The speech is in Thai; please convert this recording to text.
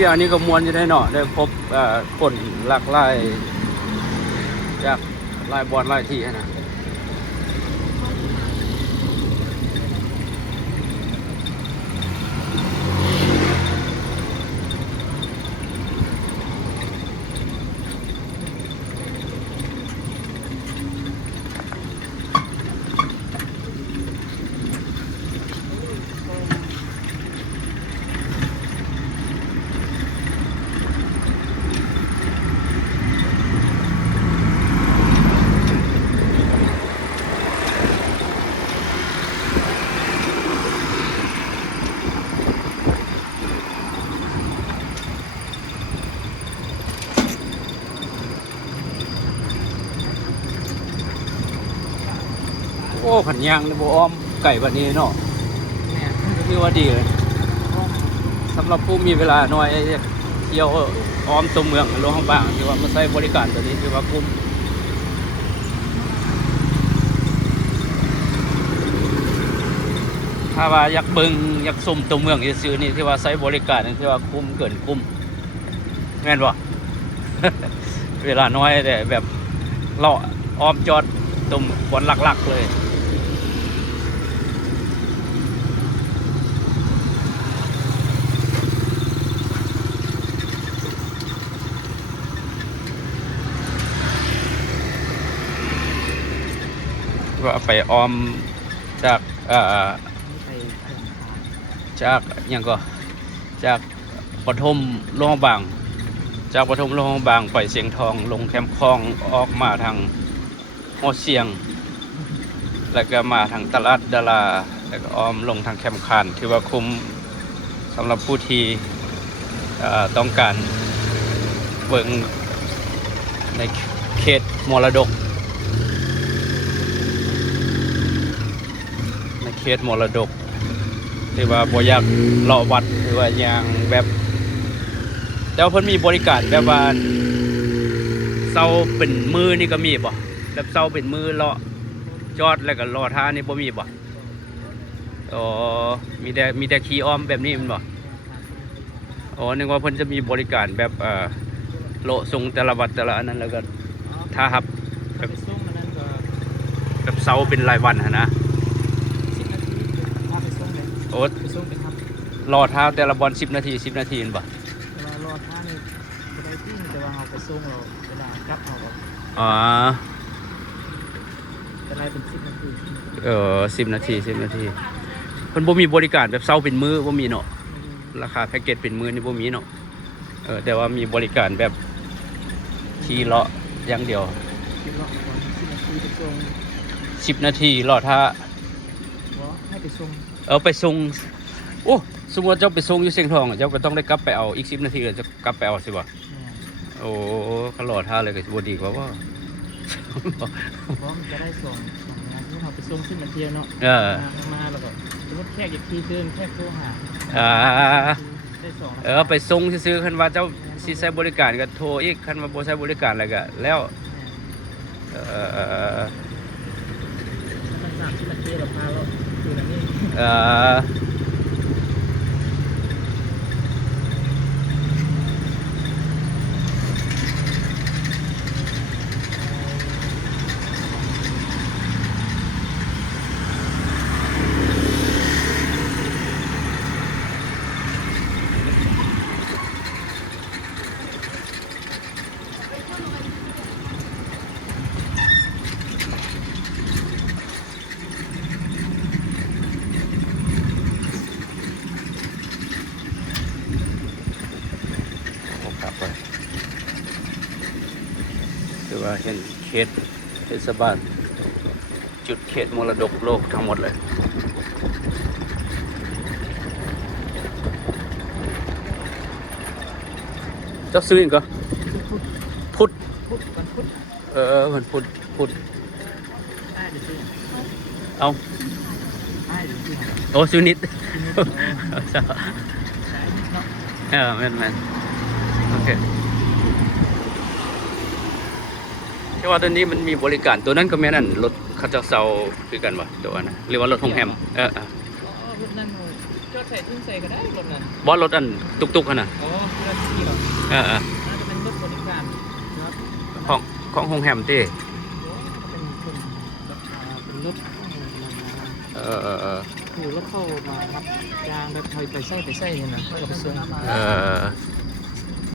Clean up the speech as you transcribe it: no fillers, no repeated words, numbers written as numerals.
วียอันนี้ก็มวนอยู่ได้เนาะได้พบคนหลากหลายจากหลายบอนหลายที่นะโอ้ขันยางในบ่อ้อมไก่วันนี้เนาะคือว่าดีเลยสำหรับผู้มีเวลาน้อยเที่ยวอ้อมตัวเมืองหลวงบางที่ว่ามาใช้บริการตัวนี้ที่ว่าคุ้มถ้าว่าอยากเบิ่งอยากสุ่มตัวเมืองซื้อนี่ที่ว่าใช้บริการที่ว่าคุ้มเกินคุ้มแม่นบ่ เวลาน้อยแต่แบบเลาะอ้อมจอดตรงบนหลักๆเลยว่าไปออมจากจากยังก็จากปฐมโรงพยาบาลจากปฐมโรงพยาบาลไปเสียงทองลงแคมป์คลองออกมาทางโฮเสียงแล้วก็มาทางตลาดดาราแล้วก็อ้อมลงทางแคมป์คานถือว่าคุ้มสำหรับผู้ที่ต้องการเบิ่งในเขตมรดกเขตมรดกที่ว่าบ่อยากเลาะวัดหรือว่าอย่างแบบแต่ว่าเพิ่นมีบริการแบบว่าเซาเป็นมือนี่ก็มีบ่แบบเซาเป็นมือเลาะจอดแล้วก็รอท่านี่บ่มีบ่อ๋อมีแต่ขี่อ้อมแบบนี้มันบ่อ๋อนึกว่าเพิ่นจะมีบริการแบบโลส่งแต่ละวัดแต่ละอันนั้นแล้วก็ท่าครับแบบเซาเป็นรายวันหั่นนะโอ๊ตรอท้าแต่ละบอล10 นาที10 นาทีนบ่รอท่านี่จะได้ที่แต่ว่าเราไปส่งเราเวลากลับเราอ๋อจะได้เป็น10 นาที10 นาที10 นาทีเพิ่นบ่มีบริการแบบเซาเป็นมื้อบ่มีเนาะราคาแพ็กเกจเป็นมื้อนี่บ่มีเนาะแต่ว่ามีบริการแบบขี่เลาะอย่างเดียว10 นาทีรอท่าให้ไปส่งไปส่งโอ้สมมติเจ้าไปส่งอยู่เชียงทองเจ้าก็ต้องได้กลับไปเอาอีก10 นาทีจะกลับไปเอาสิบ่โอ้เขารอท่าเลยก็บ่ดีกว่าว่าจะได้ส่งงานที่เราไปส่ง10 นาทีเนาะมาแล้วก็สมมติแค่อยากขี่ขึ้นแค่โทรหาได้ไปส่งซื้อคันว่าเจ้าสิใช้บริการก็โทรอีกคันว่าบ่ใช้บริการอะไรก็แล้ว30 นาทีเราพาเราดูแบบนี้คือว่าเห็นเขตเทศบาลจุดเขตมรดกโลกทั้งหมดเลยเจ้าซื้ออีกก็พุทธมันพุทธเอาโอ้ซื้อนิดแม่นโอเคที่ว่าตัวนี้มันมีบริการตัวนั้นก็แม่นั่นรถเขาจะเซาคือกันวะตัวนั้นเรียกว่ารถโฮงแฮมนั่นจด ใส่ทุ่งใส่ก็ได้รถนั้น บ่รถอันตุกๆหั่นน่ะ อ๋อคือเราที่หรอ เออ น่าจะเป็นรถบริการครับ ของโรงแรมติ เป็นคนเป็นรถ เออ คือรถเข้ามารับยางแบบไปใส่เนี่ยนะเข้าไปส่ง เออ